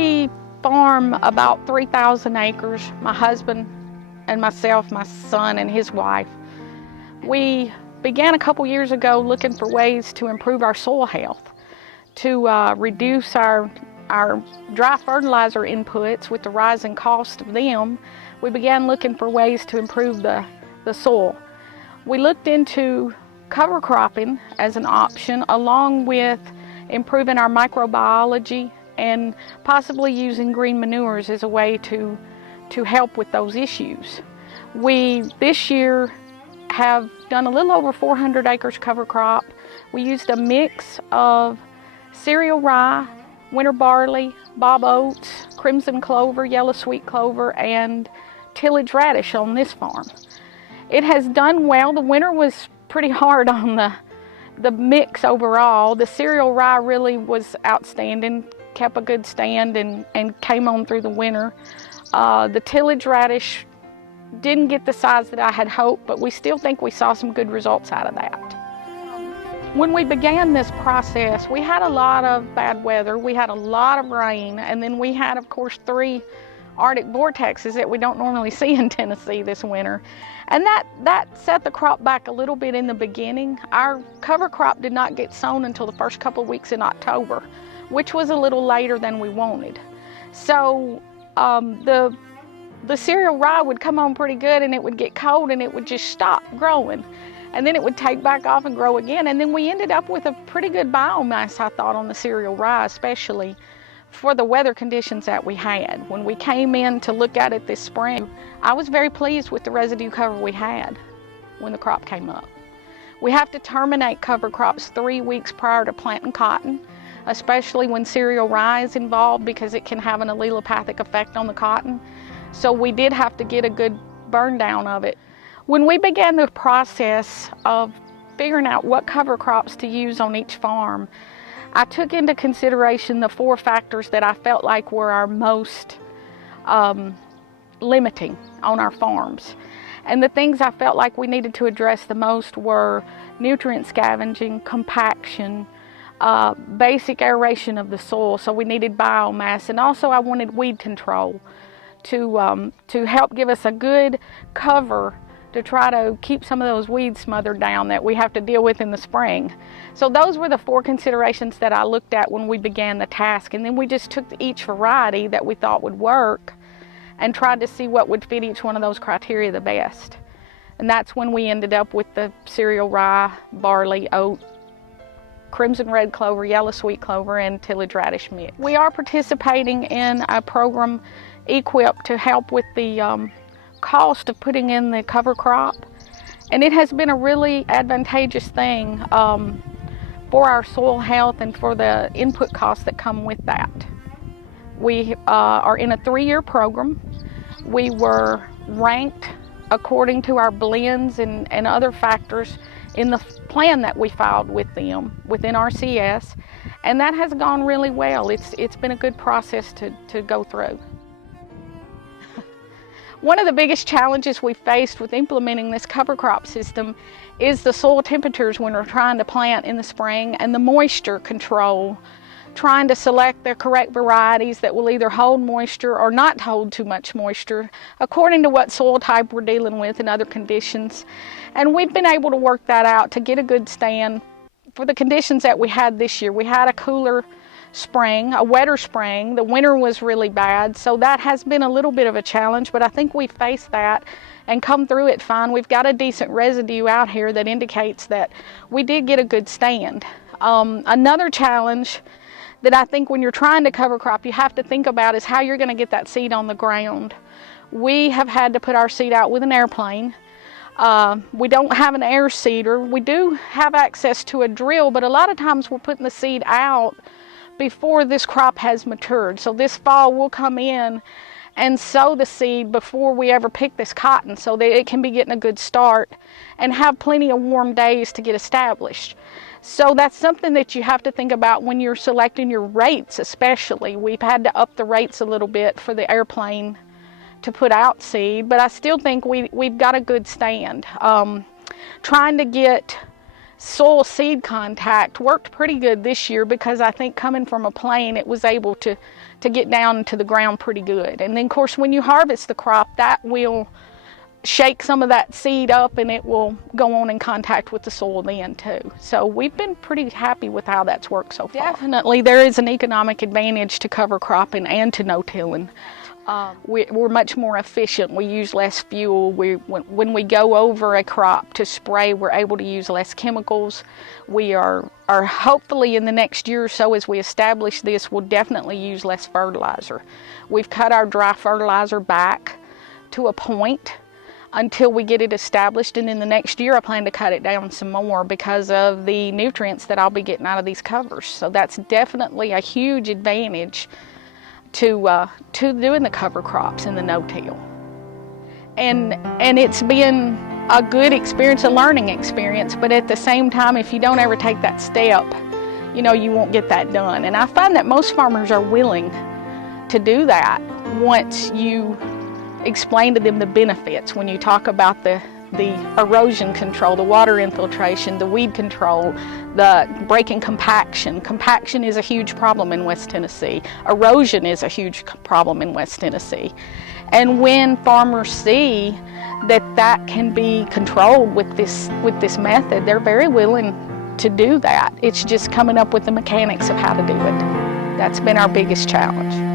We farm about 3,000 acres, my husband and myself, my son and his wife. We began a couple years ago looking for ways to improve our soil health, to reduce our dry fertilizer inputs with the rising cost of them. We began looking for ways to improve the soil. We looked into cover cropping as an option, along with improving our microbiology and possibly using green manures as a way to help with those issues. We this year have done a little over 400 acres cover crop. We used a mix of cereal rye, winter barley, bob oats, crimson clover, yellow sweet clover, and tillage radish on this farm. It has done well. The winter was pretty hard on the mix overall. The cereal rye really was outstanding, kept a good stand and came on through the winter. The tillage radish didn't get the size that I had hoped, but we still think we saw some good results out of that. When we began this process, we had a lot of bad weather. We had a lot of rain, and then we had, of course, 3 Arctic vortexes that we don't normally see in Tennessee this winter. And that set the crop back a little bit in the beginning. Our cover crop did not get sown until the first couple of weeks in October, which was a little later than we wanted. So the cereal rye would come on pretty good, and it would get cold and it would just stop growing. And then it would take back off and grow again. And then we ended up with a pretty good biomass, I thought, on the cereal rye, especially for the weather conditions that we had. When we came in to look at it this spring, I was very pleased with the residue cover we had when the crop came up. We have to terminate cover crops 3 weeks prior to planting cotton, especially when cereal rye is involved, because it can have an allelopathic effect on the cotton. So we did have to get a good burn down of it. When we began the process of figuring out what cover crops to use on each farm, I took into consideration the 4 factors that I felt like were our most limiting on our farms. And the things I felt like we needed to address the most were nutrient scavenging, compaction, basic aeration of the soil, so we needed biomass, and also I wanted weed control to help give us a good cover to try to keep some of those weeds smothered down that we have to deal with in the spring. So those were the 4 considerations that I looked at when we began the task, and then we just took each variety that we thought would work and tried to see what would fit each one of those criteria the best. And that's when we ended up with the cereal rye, barley, oat, crimson red clover, yellow sweet clover, and tillage radish mix. We are participating in a program equipped to help with the cost of putting in the cover crop, and it has been a really advantageous thing for our soil health and for the input costs that come with that. We are in a 3-year program. We were ranked according to our blends and other factors in the plan that we filed with them within RCS, and that has gone really well. It's been a good process to go through. One of the biggest challenges we faced with implementing this cover crop system is the soil temperatures when we're trying to plant in the spring, and the moisture control, trying to select the correct varieties that will either hold moisture or not hold too much moisture according to what soil type we're dealing with and other conditions. And we've been able to work that out to get a good stand for the conditions that we had this year. We had a cooler spring, a wetter spring. The winter was really bad, so that has been a little bit of a challenge, but I think we faced that and come through it fine. We've got a decent residue out here that indicates that we did get a good stand. Another challenge that I think when you're trying to cover crop you have to think about is how you're going to get that seed on the ground. We have had to put our seed out with an airplane. We don't have an air seeder. We do have access to a drill, but a lot of times we're putting the seed out before this crop has matured. So this fall we'll come in and sow the seed before we ever pick this cotton, so that it can be getting a good start and have plenty of warm days to get established. So that's something that you have to think about when you're selecting your rates, especially. We've had to up the rates a little bit for the airplane to put out seed, but I still think we've got a good stand. Trying to get soil seed contact worked pretty good this year, because I think coming from a plane, it was able to get down to the ground pretty good. And then of course when you harvest the crop, that will shake some of that seed up and it will go on in contact with the soil then too. So we've been pretty happy with how that's worked so far. Definitely there is an economic advantage to cover cropping and to no-tilling. We're much more efficient. We use less fuel. When we go over a crop to spray, we're able to use less chemicals. We are hopefully in the next year or so, as we establish this, we'll definitely use less fertilizer. We've cut our dry fertilizer back to a point until we get it established, and in the next year I plan to cut it down some more because of the nutrients that I'll be getting out of these covers. So that's definitely a huge advantage to doing the cover crops and the no-till. And it's been a good experience, a learning experience, but at the same time, if you don't ever take that step, you know, you won't get that done. And I find that most farmers are willing to do that once you explain to them the benefits. When you talk about the erosion control, the water infiltration, the weed control, the breaking compaction. Compaction is a huge problem in West Tennessee. Erosion is a huge problem in West Tennessee. And when farmers see that that can be controlled with this method, they're very willing to do that. It's just coming up with the mechanics of how to do it. That's been our biggest challenge.